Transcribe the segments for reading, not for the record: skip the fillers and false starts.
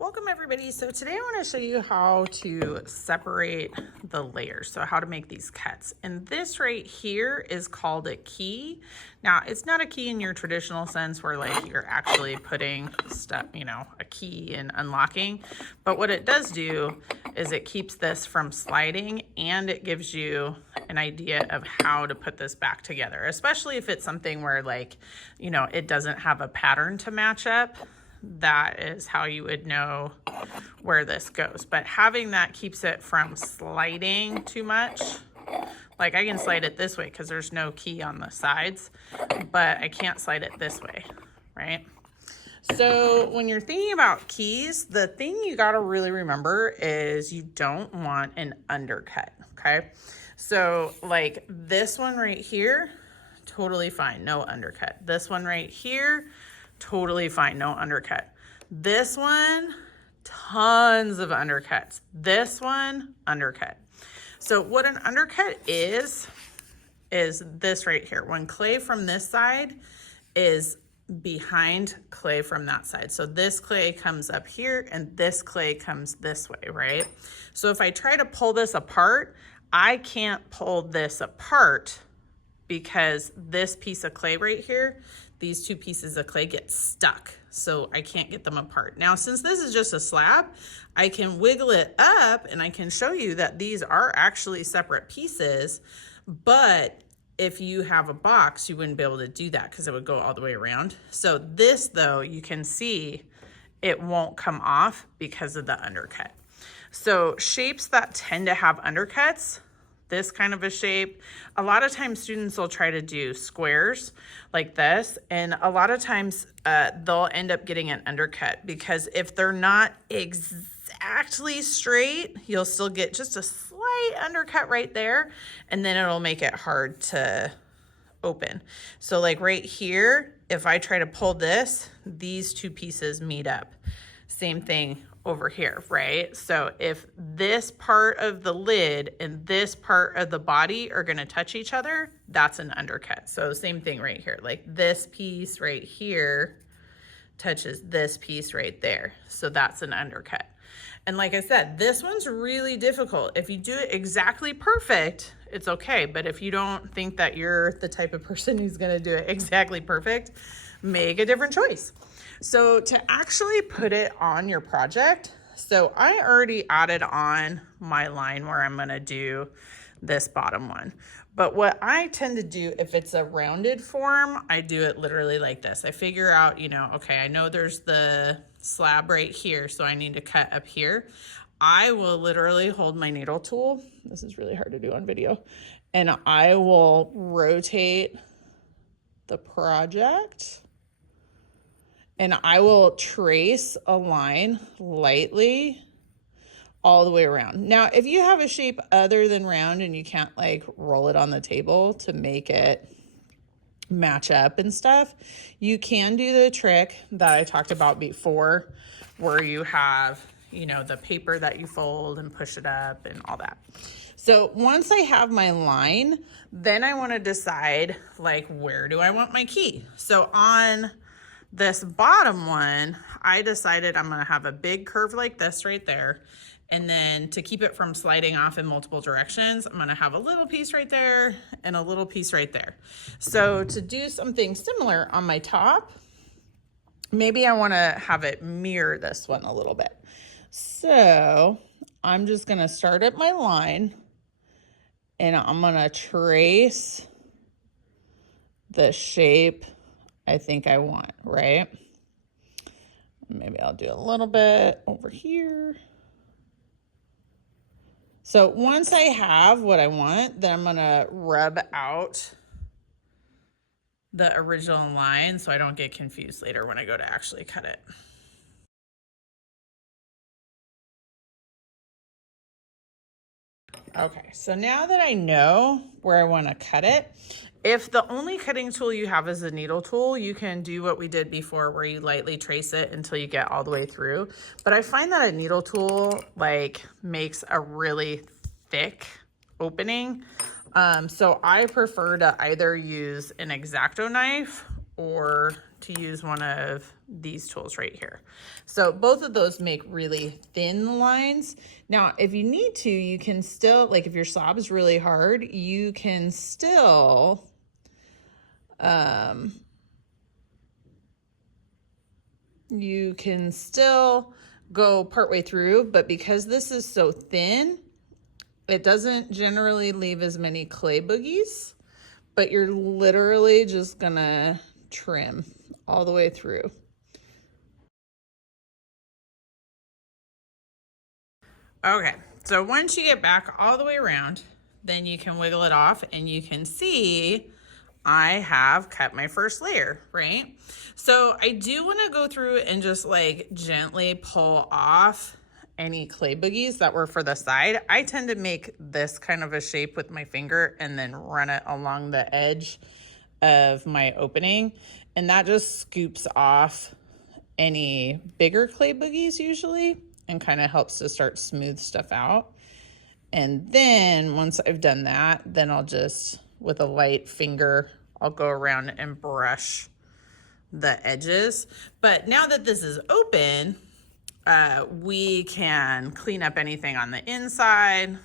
Welcome everybody. So today I want to show you how to separate the layers. So how to make these cuts. And this right here is called a key. Now it's not a key in your traditional sense where like you're actually putting stuff, a key and unlocking. But what it does do is it keeps this from sliding and it gives you an idea of how to put this back together, especially if it's something where like, it doesn't have a pattern to match up. That is how you would know where this goes. But having that keeps it from sliding too much. Like I can slide it this way because there's no key on the sides, but I can't slide it this way, right? So when you're thinking about keys, the thing you got to really remember is you don't want an undercut, okay? So like this one right here, totally fine, no undercut. This one right here, totally fine, no undercut. This one, tons of undercuts. This one, undercut. So what an undercut is this right here. When clay from this side is behind clay from that side. So this clay comes up here and this clay comes this way, right? So if I try to pull this apart, I can't pull this apart because this piece of clay right here, these two pieces of clay get stuck. So I can't get them apart. Now, since this is just a slab, I can wiggle it up and I can show you that these are actually separate pieces. But if you have a box, you wouldn't be able to do that because it would go all the way around. So this though, you can see it won't come off because of the undercut. So shapes that tend to have undercuts, this kind of a shape. A lot of times students will try to do squares like this, and a lot of times they'll end up getting an undercut because if they're not exactly straight, you'll still get just a slight undercut right there, and then it'll make it hard to open. So like right here, if I try to pull this, these two pieces meet up. Same thing over here, right? So if this part of the lid and this part of the body are gonna touch each other, that's an undercut. So same thing right here, like this piece right here touches this piece right there. So that's an undercut. And like I said, this one's really difficult. If you do it exactly perfect, it's okay. But if you don't think that you're the type of person who's gonna do it exactly perfect, make a different choice. So to actually put it on your project, so I already added on my line where I'm gonna do this bottom one. But what I tend to do, if it's a rounded form, I do it literally like this. I figure out, okay, I know there's the slab right here, so I need to cut up here. I will literally hold my needle tool. This is really hard to do on video. And I will rotate the project. And I will trace a line lightly all the way around. Now, if you have a shape other than round and you can't like roll it on the table to make it match up and stuff, you can do the trick that I talked about before where you have, the paper that you fold and push it up and all that. So once I have my line, then I want to decide like, where do I want my key? So on this bottom one, I decided I'm gonna have a big curve like this right there. And then to keep it from sliding off in multiple directions, I'm gonna have a little piece right there and a little piece right there. So to do something similar on my top, maybe I wanna have it mirror this one a little bit. So I'm just gonna start at my line and I'm gonna trace the shape I think I want, right? Maybe I'll do a little bit over here. So once I have what I want, then I'm gonna rub out the original line so I don't get confused later when I go to actually cut it. Okay, so now that I know where I wanna cut it, if the only cutting tool you have is a needle tool, you can do what we did before where you lightly trace it until you get all the way through. But I find that a needle tool like makes a really thick opening. So I prefer to either use an X-Acto knife or to use one of these tools right here. So both of those make really thin lines. Now, if you need to, you can still, like if your slab is really hard, you can still, go partway through, but because this is so thin, it doesn't generally leave as many clay boogies, but you're literally just gonna trim all the way through. Okay, so once you get back all the way around, then you can wiggle it off and you can see I have cut my first layer, right? So I do want to go through and just like gently pull off any clay boogies that were for the side. I tend to make this kind of a shape with my finger and then run it along the edge of my opening. And that just scoops off any bigger clay boogies usually and kind of helps to start smooth stuff out. And then once I've done that, then I'll just, with a light finger, I'll go around and brush the edges. But now that this is open, we can clean up anything on the inside.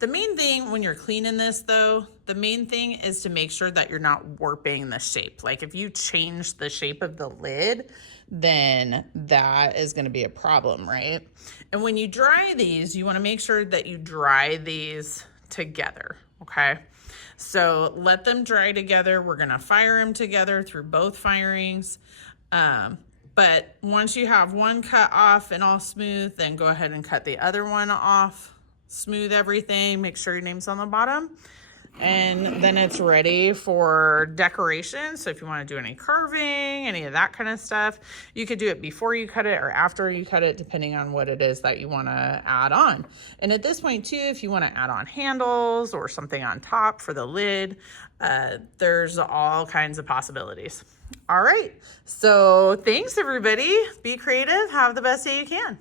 The main thing when you're cleaning this though, the main thing is to make sure that you're not warping the shape. Like if you change the shape of the lid, then that is gonna be a problem, right? And when you dry these, you wanna make sure that you dry these together, okay? So let them dry together. We're gonna fire them together through both firings. But once you have one cut off and all smooth, then go ahead and cut the other one off. Smooth everything, make sure your name's on the bottom. And then it's ready for decoration. So if you want to do any carving, any of that kind of stuff, you could do it before you cut it or after you cut it, depending on what it is that you want to add on. And at this point too, if you want to add on handles or something on top for the lid, there's all kinds of possibilities. All right, so thanks everybody. Be creative, have the best day you can.